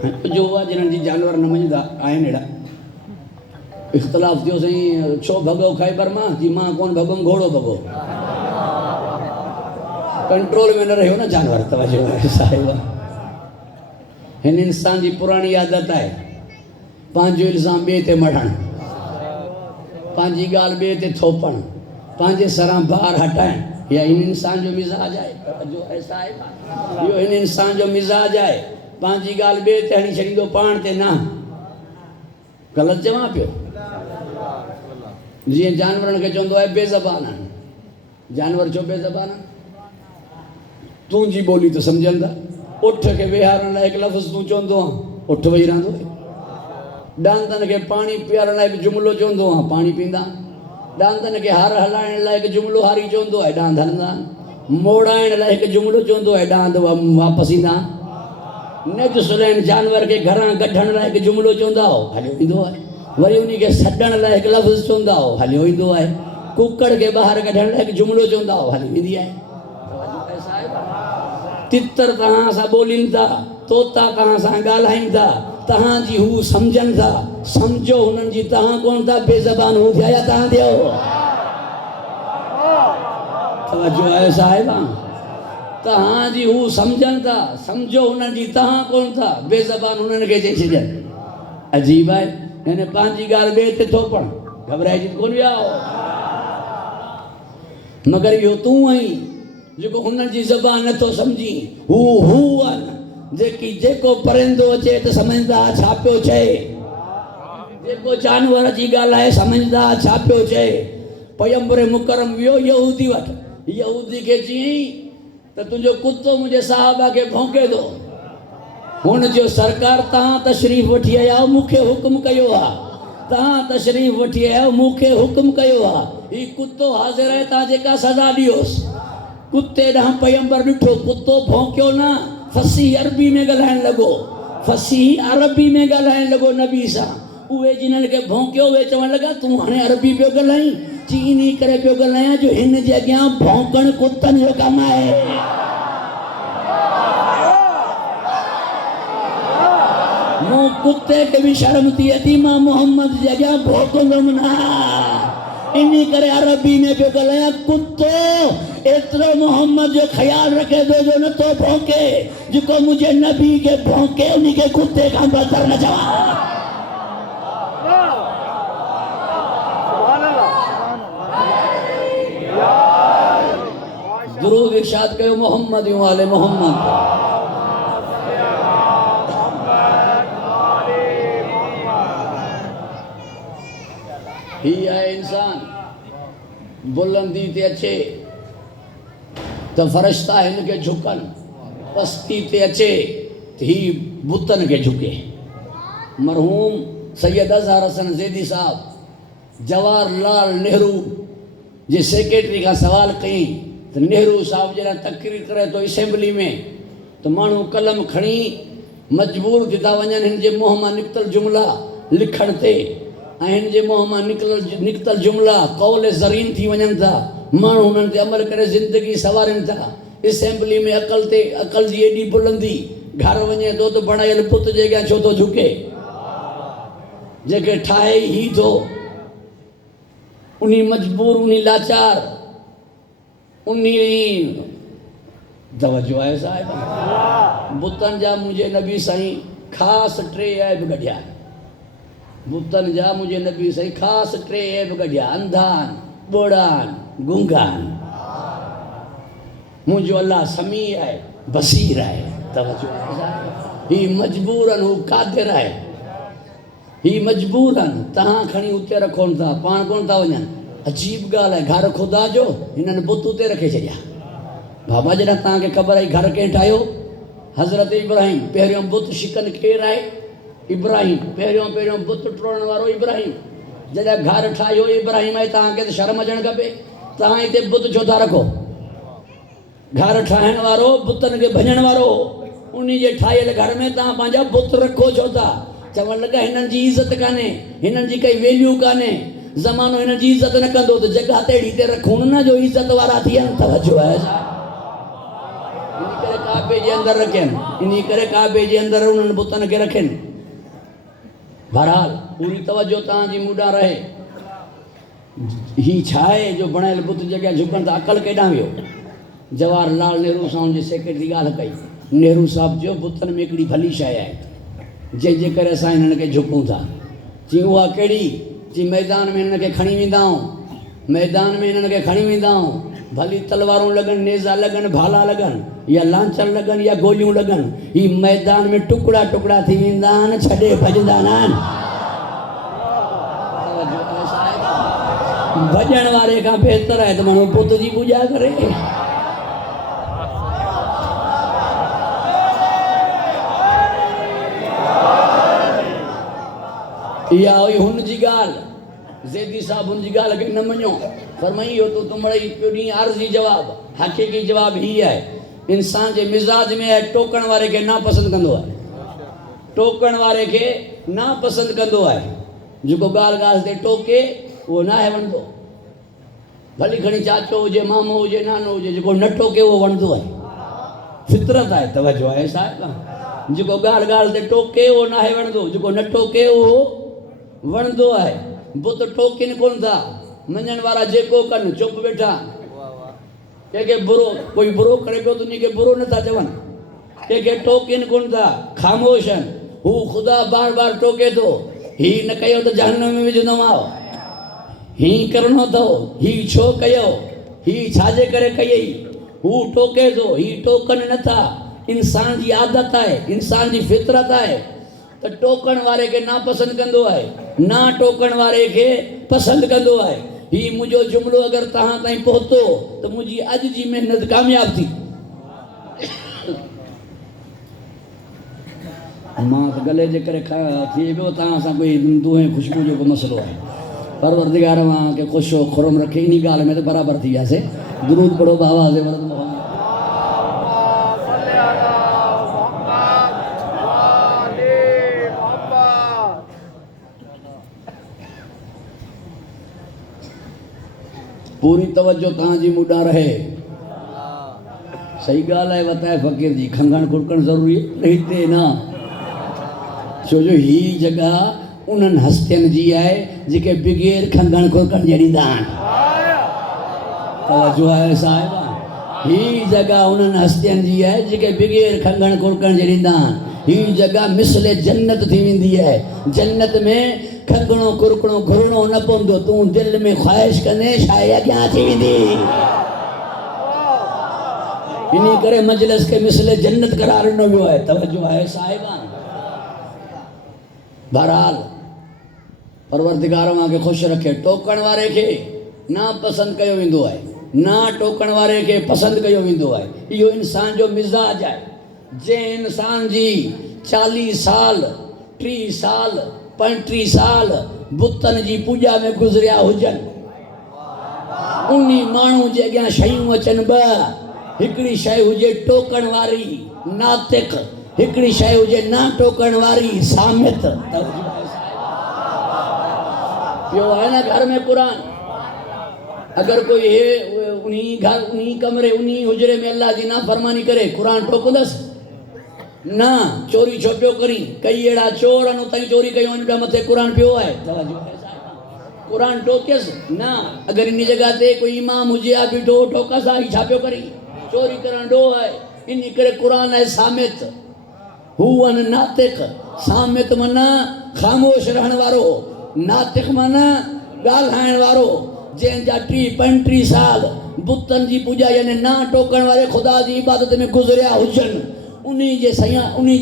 जो हुआ जिन्हनि जी जानवर न मञंदा आहिनि अहिड़ा इख़्तिलाफ़ थियो साईं छो भॻो ख़ैबर मां जी मां कोन भॻुमि घोड़ो भॻो कंट्रोल में न रहियो न जानवर तवजो आहे साहिब हिन इंसान जी पुराणी आदत आहे पंहिंजो इल्ज़ाम ॿिए ते मढ़णु पंहिंजी ॻाल्हि ॿिए ते थोपणु पंहिंजे सरां भार हटाइणु या हिन इंसान जो मिज़ाज आहे तवजो आहे साहिब इहो हिन इंसान जो मिज़ाज आहे पंहिंजी ॻाल्हि ॿिए ते हणी छॾींदो पाण ते न ग़लति चवां पियो जीअं जानवरनि खे चवंदो आहे बेज़बान आहिनि जानवर छो बेज़बान आहिनि तुंहिंजी ॿोली त सम्झंदा उठ खे विहारण लाइ हिकु लफ़्ज़ तूं चवंदो आहे उठ वेही रहंदो ॾांदनि खे पाणी पीआरण लाइ हिकु जुमिलो चवंदो आहे पाणी पींदा ॾांदनि खे हार हलाइण लाइ हिकु जुमिलो हारी चवंदो आहे ॾांद हलंदा मोड़ाइण लाइ हिकु जुमिलो चवंदो आहे ॾांद वापसि ईंदा नेजुसलैन जानवर खे घरां कढण लाइ हिकु जुमिलो चवंदा हो हलियो ईंदो आहे वरी उन खे सॾण लाइ हिकु लफ़्ज़ चवंदा हो हलियो ईंदो आहे कुकड़ खे ॿाहिरि कढण लाइ हिकु जुमिलो चवंदा हो हली वेंदी आहे तितर तव्हां सां ॿोलीनि था तोता तव्हां सां ॻाल्हाइनि था तव्हांजी हू सम्झनि था सम्झो हुननि जी तव्हां कोन था बेज़बान हू थिया या तव्हां थियो तवजो आहे साहिब तव्हांजी हू सम्झनि था सम्झो हुननि जी तव्हां कोन था बेज़बान हुननि खे चई छॾनि अजीब आहे हिन पंहिंजी ॻाल्हि ॿिए ते थोपणु घबराइजी कोन विया मगर इहो तूं आहीं जेको हुननि जी ज़बान नथो सम्झी हू आहिनि जेको परिंदो अचे त सम्झंदा छा पियो चए जेको जानवर जी ॻाल्हि आहे सम्झंदा छा पियो चए पयंबर मुकरम वियो यहूदी वटि यहूदी खे चयईं त तुंहिंजो कुतो मुंहिंजे साहबा खे भौंके थो हुन जो सरकार तव्हां तशरीफ़ वठी आया आहियो मूंखे हुकुम कयो आहे तव्हां तशरीफ़ वठी आया आहियो मूंखे हुकुम कयो आहे हीउ कुतो हाज़िर आहे तव्हां जेका सज़ा ॾियोसि कुत्ते ॾांहुं पयंबर ॾिठो कुतो भौंकियो न फसीह अरबी में ॻाल्हाइणु लॻो फसीह अरबी में ॻाल्हाइणु लॻो नबी सां उहे जिन्हनि खे भौंकियो उहे चवणु लॻा तूं हाणे अरबी पियो ॻाल्हाईं चई इन करे पियो ॻाल्हायां जो हिन जे अॻियां भौंकणु कुतनि जो कमु आहे मूं कुते खे बि शर्म थी अची मां मोहम्मद जे अॻियां भौंकंदुमि न इन करे अरबी में पियो ॻाल्हायां कुतो एतिरो मोहम्मद जो ख़्यालु रखे थो जो नथो भौंके जेको मुंहिंजे नबी खे भौंके उन खे कुते खां बदतर न चवां दुरूद इरशाद कयो मोहम्मद वाले मोहम्मद ही आहे इंसान बुलंदी ते अचे त फ़रिश्ता हिन खे झुकनि पस्ती ते अचे त ही बुतनि खे झुके मरहूम सैयद अज़हर हसन ज़ैदी साहब जवाहरलाल नेहरू जे सेक्रेटरी खां सवाल कई त नेहरू साहब जॾहिं तक़रीर करे थो असेंबली में त माण्हू कलम खणी मजबूर थी था वञनि हिन जे मुंहं मां निकितल जुमिला लिखण ते ऐं हिन जे मुंहं मां निकितल जुमिला कौल ज़रीन थी वञनि था माण्हू हुननि ते अमल करे ज़िंदगी सवारनि था असेंबली में अक़ल जी एॾी बुलंदी घर वञे थो त बणायल पुत जे अॻियां छो थो झुके जेके ठाहे ई थो उन मजबूर उन लाचार उन तवजो आहे साहिब बुतनि जा मुंहिंजे नबी साईं ख़ासि 3 ऐब कढिया बुतनि जा मुंहिंजे नबी साईं ख़ासि 3 ऐब कढिया अंधा आहिनि ॿोड़ा आहिनि गूंगा आहिनि मुंहिंजो अल्लाह समी आहे बसीर आहे तवजो आहे ही मजबूर आहिनि हू क़ादिर आहे ही मजबूर आहिनि तव्हां खणी उते रखोनि था पाण कोन था वञनि अजीब ॻाल्हि आहे घर ख़ुदा जो हिननि बुत उते रखे छॾिया बाबा जॾहिं तव्हांखे ख़बर आहे घर कंहिं ठाहियो हज़रत इब्राहिम पहिरियों बुत शिकन केरु आहे इब्राहिम पहिरियों बुत टोड़ण वारो इब्राहिम जॾहिं घर ठाहियो इब्राहिम आहे तव्हांखे त शर्म अचणु खपे तव्हां हिते बुत छो था रखो घर ठाहिण वारो बुतनि खे भञण वारो उन जे ठाहियल घर में तव्हां पंहिंजा बुत रखो छो था चवणु लॻा हिननि जी इज़त कान्हे हिननि जी काई वैल्यू कान्हे ज़मानो हिननि जी इज़त न कंदो त जॻह ते अहिड़ी ते रखूं न जो इज़त वारा थी वञनि तवजो आहे इन करे का काबे जे अंदर रखनि, इन करे काबे जे अंदर उन्हनि बुतनि खे रखनि। बहरहाल पूरी तवजो तव्हांजी मूंॾां रहे। ही छा आहे जो बणायल बुत जॻह झुकनि था, अकल केॾां वियो? जवाहरलाल नेहरू सां हुनजे सेक्रेटरी ॻाल्हि कई। नेहरू साहब जो बुतनि में हिकिड़ी भली शइ आहे जंहिंजे करे असां हिननि खे झुकूं था। चई उहा कहिड़ी? चई मैदान में हिननि खे खणी वेंदा आहियूं, मैदान में हिननि खे खणी वेंदा आहियूं, भली तलवारूं लॻनि, नेज़ा लॻनि, भाला लॻनि या लांचर लॻनि या गोलियूं लॻनि, ही मैदान में टुकड़ा टुकड़ा थी वेंदा आहिनि, छॾे भॼंदा न आहिनि। भॼण वारे खां बहितर आहे त माण्हू पुत जी पूॼा करे। इहा हुई हुन जी ॻाल्हि। ज़ैदी साहब हुन जी ॻाल्हि खे न मञो, फरमाई इहो तूं तुमड़ई पियो ॾींहुं आरज़ी जवाबु। हक़ीक़ी जवाबु हीअ आहे, इंसान जे मिज़ाज में आहे टोकण वारे खे नापसंदि कंदो आहे, टोकण वारे खे नापसंदि कंदो आहे। जेको ॻाल्हि ॻाल्हि ते टोके उहो न आहे वणंदो। भली खणी चाचो हुजे, मामो हुजे, नानो हुजे, जेको न टोके उहो वणंदो आहे। फितरत आहे, तवजो आहे साहिब। जेको ॻाल्हि ॻाल्हि ते टोके उहो न आहे वणंदो, जेको न टोके उहो वणंदो आहे। बुत टोकिन कोन था, मञण वारा जेको कनि चुप वेठा। कंहिंखे बुरो, कोई बुरो करे पियो त उनखे बुरो नथा चवनि, कंहिंखे टोकिन कोन था, ख़ामोश आहिनि। हू ख़ुदा बार बार टोके थो, हीउ न कयो त जहन्नम में विझंदोमांव, हीउ करिणो अथव, हीउ छो कयो, हीउ छाजे करे कयई। हू टोके थो, हीउ टोकनि नथा। इंसान जी आदत आहे, इंसान जी फितरत आहे त टोकण वारे खे नापसंदि कंदो आहे, ना टोकण वारे खे पसंदि कंदो आहे। हीउ मुंहिंजो जुमिलो अगरि तव्हां ताईं पहुतो त मुंहिंजी अॼु जी महिनत कामयाबु थी। मां त गले जे करे थी पियो, तव्हां सां कोई दुहे ख़ुशबू जो को मसइलो आहे। परवरदिगार मां खे ख़ुशि खुरम रखे, इन ॻाल्हि में त बराबरि थी वियासीं। दुरूद पढ़ो बाबा से वरद मोहम्मद। पूरी तवज्जो तव्हांजी मूंॾां रहे। सही ॻाल्हि आहे, वताए फ़क़ीर जी खंघणु खुरकणु ज़रूरी आहे, हिते न। छो जो हीअ जॻह उन्हनि हस्तियुनि जी आहे जेके बग़ैर खंघणु खुरकणु जे ॾींदा आहिनि। तवज्जो आहे साहिब, हीअ जॻह उन्हनि हस्तियुनि जी आहे जेके बग़ैर खंघणु खुरकणु जे ॾींदा आहिनि। हीअ जॻह मिसले जन्नत थी वेंदी आहे। जन्नत में खंघणो खुरकणो घुरणो न पवंदो, तूं दिलि में ख़्वाहिश कंदे शायदि अॻियां थी वेंदी। इन करे मजलिस खे मिसले जन्नत करार ॾिनो वियो आहे। तवज्जो आहे साहिबान। बहरहाल परवरदिगार मां खे ख़ुशि रखे। टोकण वारे खे ना पसंदि कयो वेंदो आहे, ना टोकण वारे खे पसंदि कयो वेंदो आहे। इहो इंसान जो मिज़ाज आहे। जंहिं इंसान जी 40 साल 30 साल 35 साल बुतनि जी पूॼा में गुज़रिया हुजनि, उन्ही माण्हू जे अॻियां शयूं अचनि ॿ। हिकिड़ी शइ हुजे टोकण वारी नातिक, हिकिड़ी शइ हुजे ना टोकण वारी सामित। इहो आहे न घर में क़ुरान। अगर कोई उन्हीं घर उन्हीं कमरे उन्हीं हुजरे में अल्लाह जी नाफ़रमानी करे, क़ुरान टोकंदसि न? चोरी छो पियो करी? कई अहिड़ा चोर आहिनि उतां चोरी कयूं, इन मथे क़ुरान पियो आहे। क़ुरान टोकियसि न? अगरि इन जॻह ते कोई इमाम हुजे आ बीठो टोकसि हा, छा पियो करी? चोरी करणु ॾोह आहे। इन करे क़ुरान आहे सामित, हू आहिनि नातिक। सामित माना ख़ामोश रहण वारो, नातिक माना ॻाल्हाइण वारो। जंहिंजा 30-35 साल बुतनि जी पूॼा यानी ना टोकण वारे ख़ुदा जी इबादत में गुज़रिया हुजनि, उन्हीं जे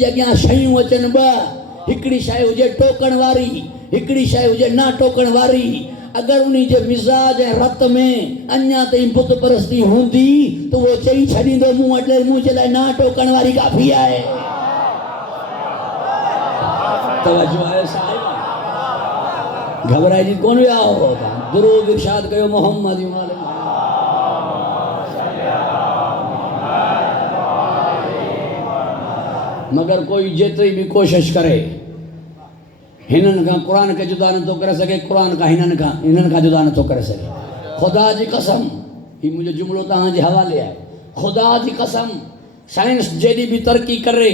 अॻियां शयूं अचनि ॿ। हिकिड़ी शइ हुजे टोकण वारी, हिकिड़ी शइ हुजे ना टोकण वारी। अगरि उन्हीं जे मिज़ाज ऐं रत में अञा ताईं बुत परस्ती हूंदी त उहो चई छॾींदो मुंहिंजे लाइ ना टोकण वारी काफ़ी आहे। तवज्जो आहे साहिब, घबराइजी कोन विया हो। दुरूद इरशाद कयो मोहम्मद। मगर कोई जेतिरी भी कोशिश करे हिननि खां क़ुरान खे जुदा नथो करे सघे, क़ुरान खां हिननि खां जुदा नथो करे सघे। ख़ुदा जी कसम, ही मुंहिंजो जुमिलो तव्हांजे हवाले आहे। ख़ुदा जी कसम साइंस जेडी भी तरक्की करे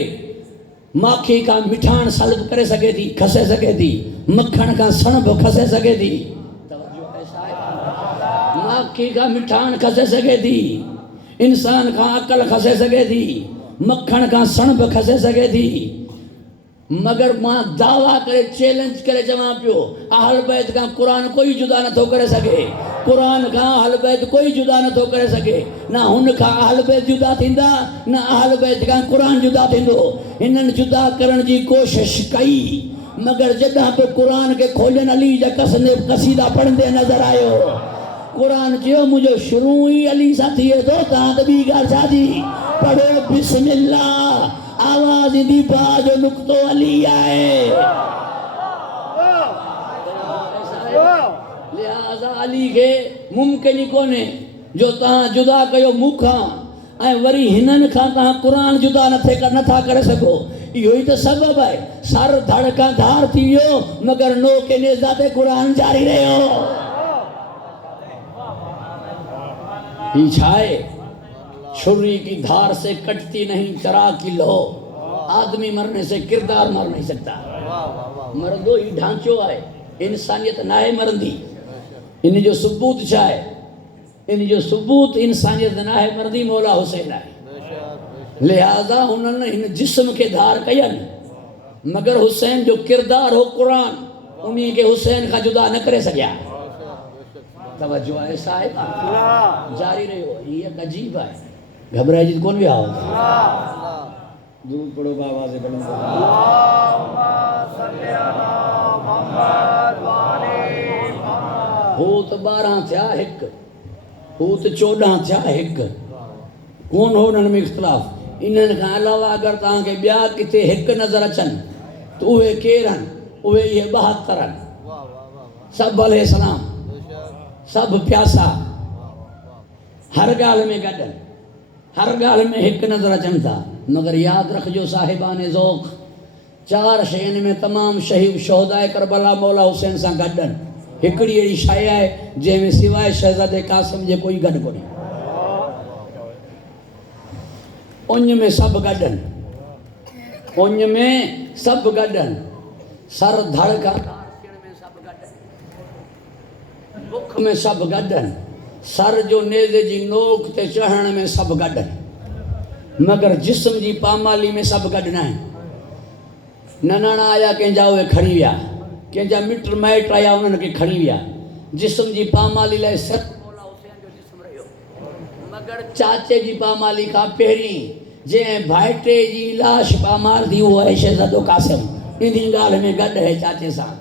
माखी का मिठाण सलब करे सके थी खसे सके थी मक्खण का सणभ खसे सके थी माखी का मिठाण खसे सके थी इंसान का अकल खसे सके थी मक्खण का सणभ खसे सके थी मगर मां दावा करे चैलेंज करे चवां पियो अहल बैत का कुरान कोई जुदा न थो करे सके कुरान का अहल बैत कोई जुदा न थो करे सके ना हुन का अहल बैत जुदा थींदा ना अहल बैत का कुरान जुदा थींदो इन्हनि जुदा करण जी कोशिश कई मगर जॾहिं पे कुरान के खोलियन अली जा कसीदा पढ़ंदे नज़र आयो कुरान चयो मुझे शुरू ही अली सां थिए थो तव्हां त ॿी ॻाल्हि छा थी पढ़ो बिस्मिल्लाह आवाज दी बाज नुक्तो अली आए लिहाजा अली के मुमकिन ही कोने जो तहां जुदा कयो मुखा ऐं वरी हिनन खां तहां कुरान जुदा नथा करे सको इहो ही तो सबब है सर धड़का धार थी वियो मगर नो के नेज़ाते कुरान जारी रहियो ही छाए छुरी की धार से कटती नहीं चरा की लो आदमी मरने से किरदार मर नहीं सकता मरदो ही ढांचो है इंसानियत ना है मरंदी इन जो सबूत छाए इन जो सबूत इंसानियत ना है मरदी मौला हुसैन है लिहाजा उन्होंने इन जिस्म के धार कयन मगर हुसैन जो किरदार हो कुरान उन्हीं के हुसैन का जुदा न करे सकिया तवज्जो है साहिब जारी रहो ये अजीब है घबराई जी कौन भी आओ दूर पड़ो बाबा से बनो हो तो 12 थिया हिक हो तो 14 थिया हिक कौन हो उन्हनि में इख्तिलाफ़ इन्हनि खां अलावा अगर तव्हां खे ॿिया किथे हिक नज़र अचनि तो उहे केर आहिनि उहे इहे 72 आहिनि सभु अलैहिस्सलाम सब प्यासा हर गाल में गडन हर गाल में एक नजर अचन था मगर याद रखजो साहिबान ज़ौक़ 4 शयन में तमाम शहीद शोहदाए करबला मौला हुसैन सां गडन हिकड़ी अड़ी शय है जंहिंमें सिवाय शहजादे कासिम जे कोई गड कोन्हे उन में सब गडन उन में सब गडन सर धड़का बुख में सब गडन सर जो नेज़े जी नोक ते चढ़ण में सब गडन मगर जिस्म जी पामाली में सब गडना है ननाणा आया कंहिंजा उहे खणी विया कंहिंजा मिट माइट आया उन्हनि खे खणी विया जिस्म जी पामाली लाइ सिर्फ़ मौला हुसैन जो जिस्म रहियो मगर चाचे जी पामाली खां पहिरीं जंहिं भाइटे जी लाश पामाल थी उहो आहे शहज़ादो कासिम इन ॻाल्हि में गॾु है चाचे सां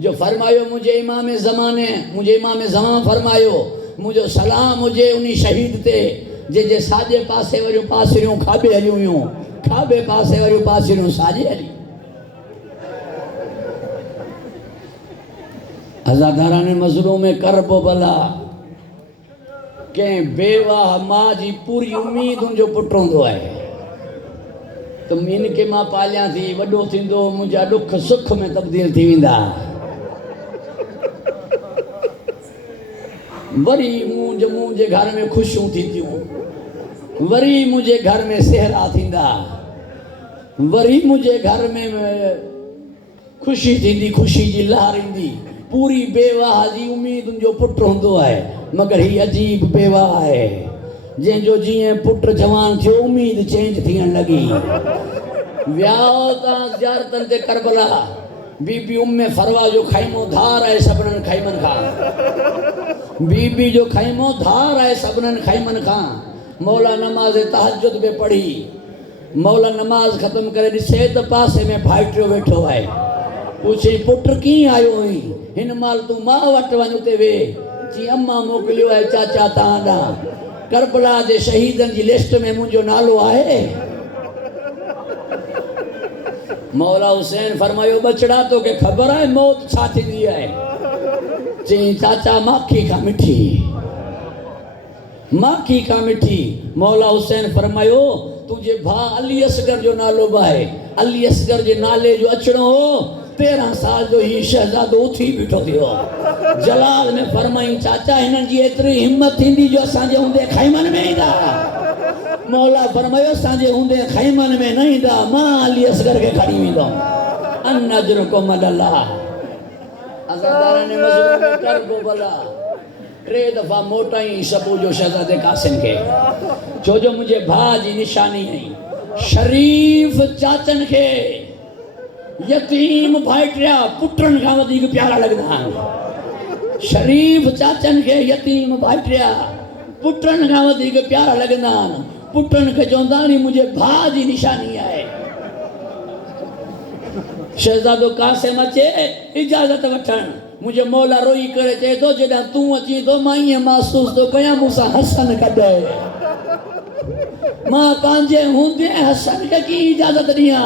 जो फरमायो मुझे इमाम ज़मान फरमायो मुझो सलाम हुजे उन शहीद ते जे साॼे पासे वरियूं पासरियूं खाॿे हलियूं हुयूं खाॿे पासे वरियूं पासरियूं साॼे हली अज़ादाराने मज़लूम में करबो भला कंहिं बेवाह मां जी पूरी उम्मीद उनजो पुटु हूंदो आहे त इन खे मां पालियां थी वॾो थींदो मुंहिंजा ॾुख सुख में तब्दील थी वेंदा वरी मुझे घर में खुशियों थींदियूं वरी मुझे घर में सेहरा थींदा वरी मुझे घर में खुशी थींदी खुशी जी लहर ईंदी पूरी बेवाह जी उम्मीद उनजो पुटु हूंदो आहे मगर ही अजीब बेवाह आहे जंहिंजो जीअं पुटु जवान थियो उम्मीद चेंज थियण लॻी वियाओ तव्हां ज़ियारतनि ते करबला बीबी उम्मे फरवा जो खैमो धार है सबनन खैमन खां बीबी जो खैमो धार है सबनन खैमन खां मौला नमाज तहज्जुद में पढ़ी मौला नमाज ख़त्म करे ॾिसे त पासे में भाइटियो वेठो आहे पूछे पुट कीअं आयो हुई हिन महिल तूं मां वटि वञ उते वेह चई अम्मा मोकिलियो आहे चाचा तव्हां ॾांहुं करबला जे शहीदनि जी लिस्ट में मुंहिंजो नालो आहे मौला हुसैन फरमायो बचड़ा तो के खबर है मौत छा थींदी आहे चई चाचा माखी का मिठी मौला हुसैन फरमायो तुझे भा अली असगर जो नालो बाहे अली असगर जे नाले जो अचणो हो 13 साल जो ही शहजादो उथी बीठो थियो जलाल ने फरमाई चाचा हिननि जी एतरी हिम्मत थींदी जो असांजे हूंदे खैमन में ईंदा मौला फरमायो सांजे हुंदे खैमन में न ईंदा मां अली असगर के खड़ी वेंदो अन अजरुकुम अल्लाह अज़ादार ने मज़लूम में कर गो भला 3 दफ़ा मोटाई सबू जो शहजादे कासिम के जो जो मुझे भाउ जी निशानी आई शरीफ चाचन के यतीम भाइटिया पुटन खां वधीक प्यारा लगदा शरीफ चाचन के यतीम भाइटिया पुटन खां वधीक प्यारा लगदा पुटन के चवंदा नी मुझे भाउ जी निशानी आहे शहजादो कासिम अचे इजाज़त वठण मुझे मौला रोई करे चए तो जॾहिं तूं अची तो मां ईअं महसूस तो कयां मूंसां हसन कढे मां पंहिंजे हूंदे हसन खे की इजाज़त ॾियां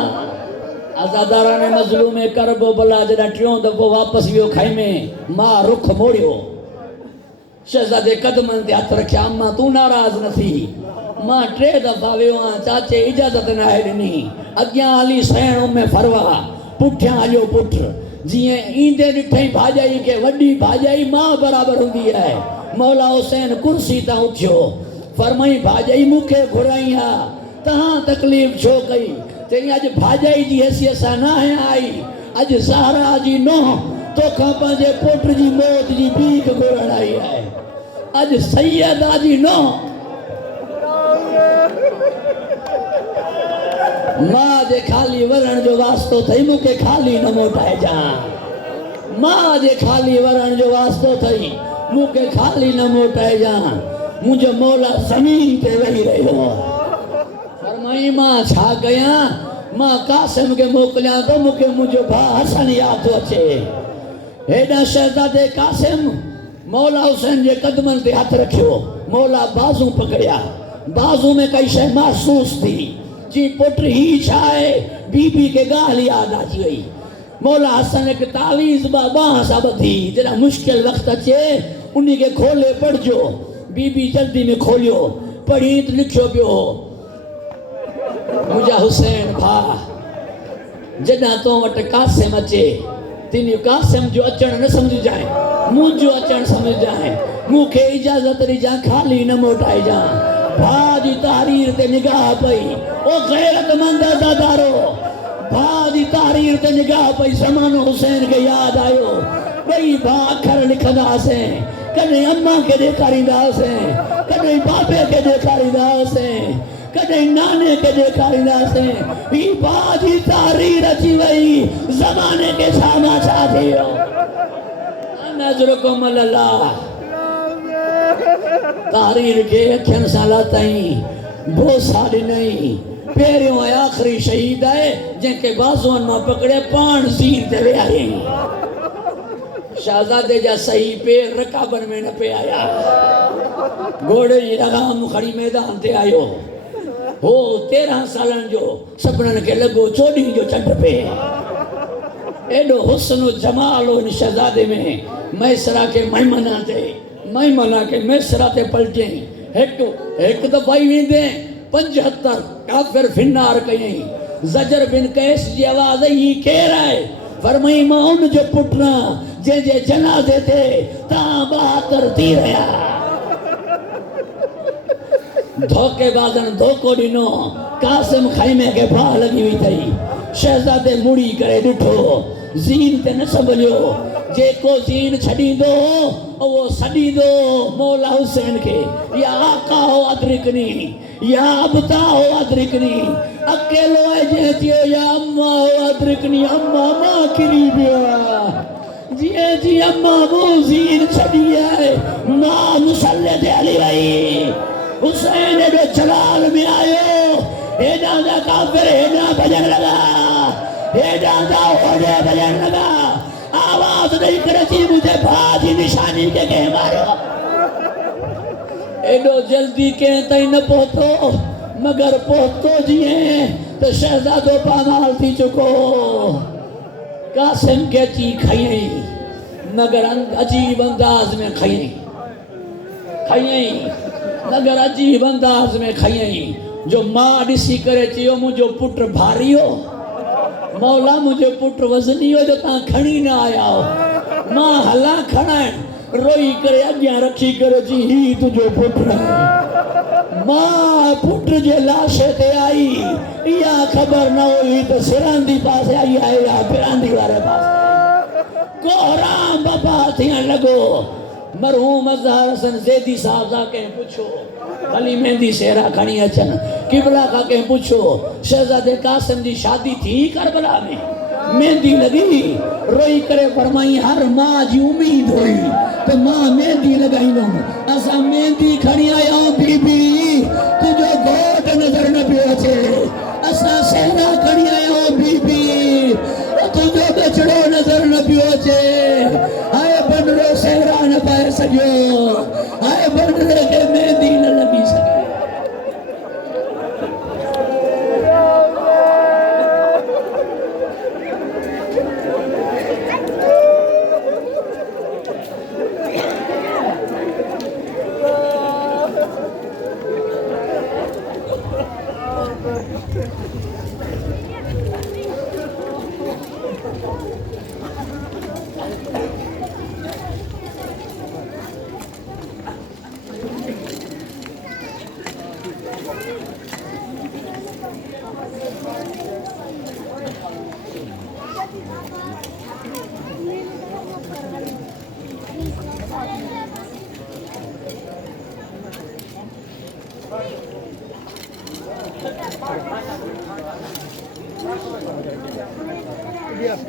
आज़ादाराने मज़लूम करबो भला जॾहिं 3 दफ़ो वापसि वियो खैमे मां रुख मोड़ियो शहज़ादे कदमनि ते हथ रखिया अम्मा तूं नाराज़ न थी मां 3 दफ़ा वियो आहियां चाचे इजाज़त न आहे ॾिनी अॻियां हली सहिण में फरवा पुठियां हलियो पुट जीअं ईंदे ॾिठई भाॼाई खे वॾी भाॼाई मां बराबरि हूंदी आहे मौला हुसैन कुर्सी तां उथियो फरमाई भाॼाई मूंखे घुराई आहे तव्हां तकलीफ़ छो कई चई अॼु भाॼाई जी हैसियत सां न आई अॼु ज़हरा जी नोह तोखां पंहिंजे पुट जी मौत जी भीख घुरण आई आहे अॼु सैयदा जी नोह मां जे खाली वरण जो वास्तो थई मूंखे खाली न मोटाए जा मां जे खाली वरण जो वास्तो थई मूंखे खाली न मोटाए जा मुंहिंजो मौला ज़मीन ते वेही रहियो फरमाई मां छा कयां मां कासिम खे मोकिलियां थो मूंखे मुंहिंजो भाउ हसन यादि थो अचे हेॾा शहज़ादे कासिम मौला हुसैन जे कदमनि ते हथ रखियो मौला बाज़ू पकड़िया बाज़ू में कई शइ महसूस थी जी पुट ही छा आहे बीबी के ॻाल्हि यादि अची वई मौला हसन हिकु तावीज़ बांह सां ॿधी जॾहिं मुश्किल वक़्तु अचे उन खे खोले पढ़जो बीबी जल्दी में खोलियो पढ़ी त लिखियो पियो मुंहिंजा हुसैन भाउ जॾहिं तो वटि कासिम अचे तिनी कासिम जो अचणु न सम्झजांइ मुंहिंजो अचणु सम्झजांइ मूंखे इजाज़त ॾिजां खाली न मोटाइजांइ भाउ जी तहरीर ते निगाह पई ओ गैरतमंद अज़ादारो भाउ जी तहरीर ते निगाह पई ज़मानो हुसैन खे यादि आयो ॿई भाउ अखर लिखंदा हुआसीं कॾहिं अम्मा खे ॾेखारींदा हुआसीं कॾहिं बाबे खे ॾेखारींदा हुआसीं कॾहिं नाने खे ॾेखारींदा हुआसीं ही भाउ जी तहरीर अची वई ज़माने खे साम्हूं छा थियो नज़रुकुम अल्लाह तहरीर के अखियन सां लाताई बोसा ॾिनई पहिरियों ऐं आख़िरी शहीद आहे जंहिंखे बाज़ूअनि मां पकड़े पाण ज़ीर ते विहारियईं शहज़ादे जा सही पेर रकाबनि में न पिया आया घोड़े जी लगाम खणी मैदान ते आयो हो 13 सालनि जो सभिनीनि खे लॻो 14 जो चंड पे एॾो हुस्न जमाल हो इन शहज़ादे में मैसरा के मैमना के मैसरा ते पलटियईं हिकु दफ़ा ई वेंदे 75 काफ़िर फिनार कयईं ज़जर बिन कैस जी आवाज़ ही केरु आहे फरमाई मां उन जो पुटु न जंहिंजे जनाज़े ते तव्हां 72 थी रहिया धोखेबाज़नि धोखो ॾिनो कासिम ख़ैमे खे बाहि लॻी वई अथई शहज़ादे मुड़ी करे ॾिठो ज़ीन ते न संभलियो जेको ज़ीन छॾींदो उहो सॾींदो मौला हुसैन खे या आका हो अदरिकनी या अबता हो अदरिकनी अकेलो आहे जंहिं चयो या अम्मा हो अदरिकनी अम्मा मां किरी पियो आहे जीअं जी अम्मा मूं ज़ीन छॾी आहे मां मुसले ते हली वई हुसैन एॾो जलाल में आयो हेॾां जा काफ़िर हेॾां भॼण लॻा हेॾां जा होॾे भॼण लॻा आवाज़ ॾेई करे थी मुंहिंजे भाउ जी निशानी खे कंहिं मारियो एॾो जल्दी कंहिं ताईं न पहुतो मगर पहुतो जीअं त शहज़ादो पामाल थी चुको कासिम खे अची खयईं मगर अजीब अंदाज़ में खयईं मगर अजीब अंदाज़ में खयईं जो मां ॾिसी करे चयो मुंहिंजो पुटु भारी हो मौला मुंहिंजो पुटु वज़नी हो जो तव्हां खणी न आया हो मां हलां खणाइण रोई करे अॻियां रखी करे जी ही तुंहिंजो पुटु आहे मां पुट जे लाश ते आई, इहा ख़बर न हुई त सिरांदी पासे आई आहे या पिरांदी वारे पासे। कोहराम बाबा थियण लॻो। मरहूम अज़हर हसन ज़ैदी साहब सां कंहिं पुछो भली मेहंदी सेहरा खणी अचनि। किबला खां कंहिं पुछो शहज़ादे कासिम जी शादी थी करबला में? मेहंदी लॻी, रोई करे फरमाई हर मां जी उम्मीद हुई त मां मेहंदी लॻाईंदुमि। असां मेहंदी खणी आया आहियूं बीबी, तुंहिंजो घोट नज़र न पियो अचे। असां सेहरा खणी आया आहियूं बीबी, तुंहिंजो बचड़ो नज़र न पियो अचे। हाय बंदरो सेहरा न पाए सघियो, हाय बंदरे खे मेहंदी न लॻी सघी। Yes.